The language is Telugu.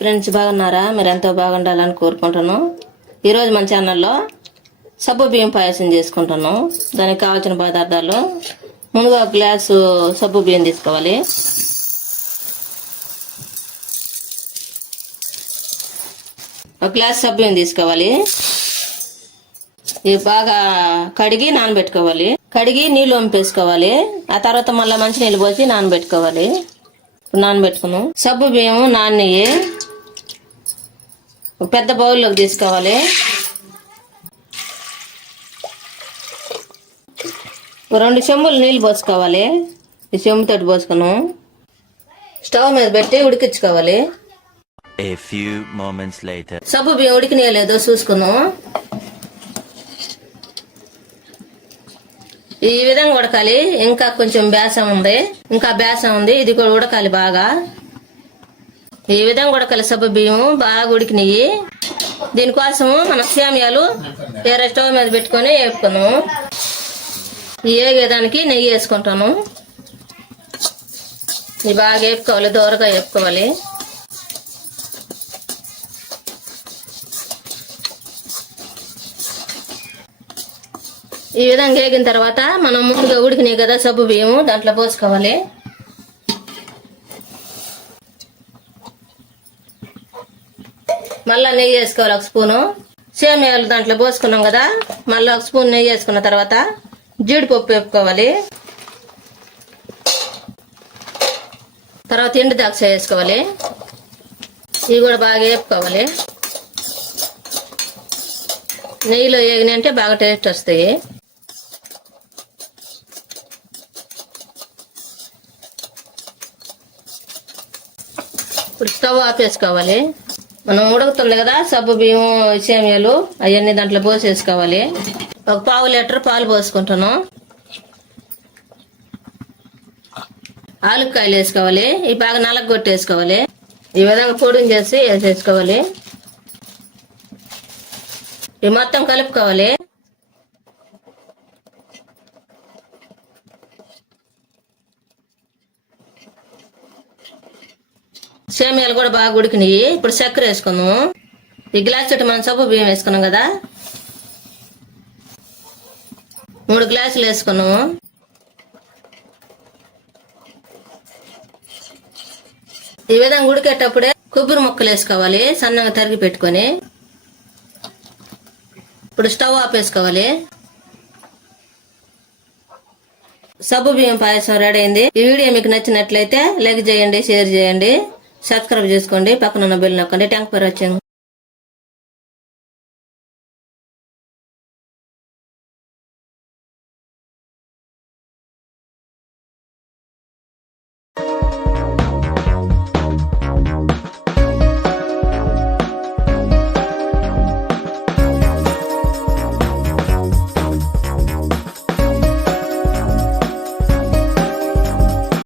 ఫ్రెండ్స్ బాగున్నారా? మీరు ఎంతో బాగుండాలని కోరుకుంటున్నాను. ఈరోజు మన ఛానల్లో సబ్బు బియ్యం పాయసం చేసుకుంటాను దానికి కావాల్సిన పదార్థాలు. ముందుగా ఒక గ్లాసు సబ్బు బియ్యం తీసుకోవాలి. ఒక గ్లాస్ సబ్బు బియ్యం తీసుకోవాలి. ఇవి బాగా కడిగి నానబెట్టుకోవాలి. కడిగి నీళ్ళు వంపేసుకోవాలి. ఆ తర్వాత మళ్ళీ మంచి నీళ్ళు పోసి నానబెట్టుకోవాలి. ఇప్పుడు నానబెట్టుకున్నాం. సబ్బు బియ్యం నాన్నయ్యి పెద్ద బౌల్లోకి తీసుకోవాలి. రెండు చెంబులు నీళ్ళు పోసుకోవాలి. ఈ చెంబుతోటి పోసుకున్నాం స్టవ్ మీద పెట్టి ఉడికించుకోవాలి. సబ్బు బియ్యం ఉడికినాయో లేదో చూసుకుందాం. ఈ విధంగా ఉడకాలి. ఇంకా కొంచెం బేసం ఉంది. ఇంకా బేసం ఉంది. ఇది కూడా ఉడకాలి బాగా. ఈ విధంగా కూడా సబ్బు బియ్యం బాగా ఉడికినాయి. దీనికోసము మనం సేమియాలు వేరే స్టవ్ మీద పెట్టుకొని వేపుకున్నాము. వేగేదానికి ఏగేదానికి నెయ్యి వేసుకుంటాను. ఇది బాగా వేపుకోవాలి దూరగా వేపుకోవాలి. ఈ విధంగా వేగిన తర్వాత మనం ముందుగా ఉడికినాయి కదా సబ్బు బియ్యము దాంట్లో పోసుకోవాలి. మళ్ళా నెయ్యి వేసుకోవాలి ఒక స్పూను. సేమియాలు దాంట్లో పోసుకున్నాం కదా మళ్ళీ ఒక స్పూన్ నెయ్యి వేసుకున్న తర్వాత జీడిపప్పు వేపుకోవాలి. తర్వాత ఎండు ద్రాక్ష వేసుకోవాలి. ఇవి కూడా బాగా వేపుకోవాలి. నెయ్యిలో వేగినాయి అంటే బాగా టేస్ట్ వస్తాయి. ఇప్పుడు స్టవ్ ఆపేసుకోవాలి మనం ఉడుకుతుంది కదా సబ్బు బియ్యం సేమియాలు అవన్నీ దాంట్లో పోసేసుకోవాలి. ఒక పావు లీటర్ పాలు పోసుకుంటాను. ఆలుకాయలు వేసుకోవాలి. ఈ బాగా నలగొట్టేసుకోవాలి. ఈ విధంగా పొడిని చేసి వేసేసుకోవాలి. ఇవి మొత్తం కలుపుకోవాలి. సేమియాలు కూడా బాగా ఉడికినాయి. ఇప్పుడు చక్కెర వేసుకుందాము ఈ గ్లాస్ చుట్టూ మనం సబ్బు బియ్యం వేసుకున్నాం కదా. మూడు గ్లాసులు వేసుకున్నాము ఈ విధంగా ఉడికేటప్పుడే కొబ్బరి ముక్కలు వేసుకోవాలి. సన్నగా తరిగి పెట్టుకొని. ఇప్పుడు స్టవ్ ఆపేసుకోవాలి సబ్బు బియ్యం పాయసం రెడీ అయింది. ఈ వీడియో మీకు నచ్చినట్లయితే లైక్ చేయండి షేర్ చేయండి. సబ్స్క్రైబ్ చేసుకోండి. పక్కన ఉన్న బెల్ నొక్కండి ట్యాంక్ ఫర్ వాచింగ్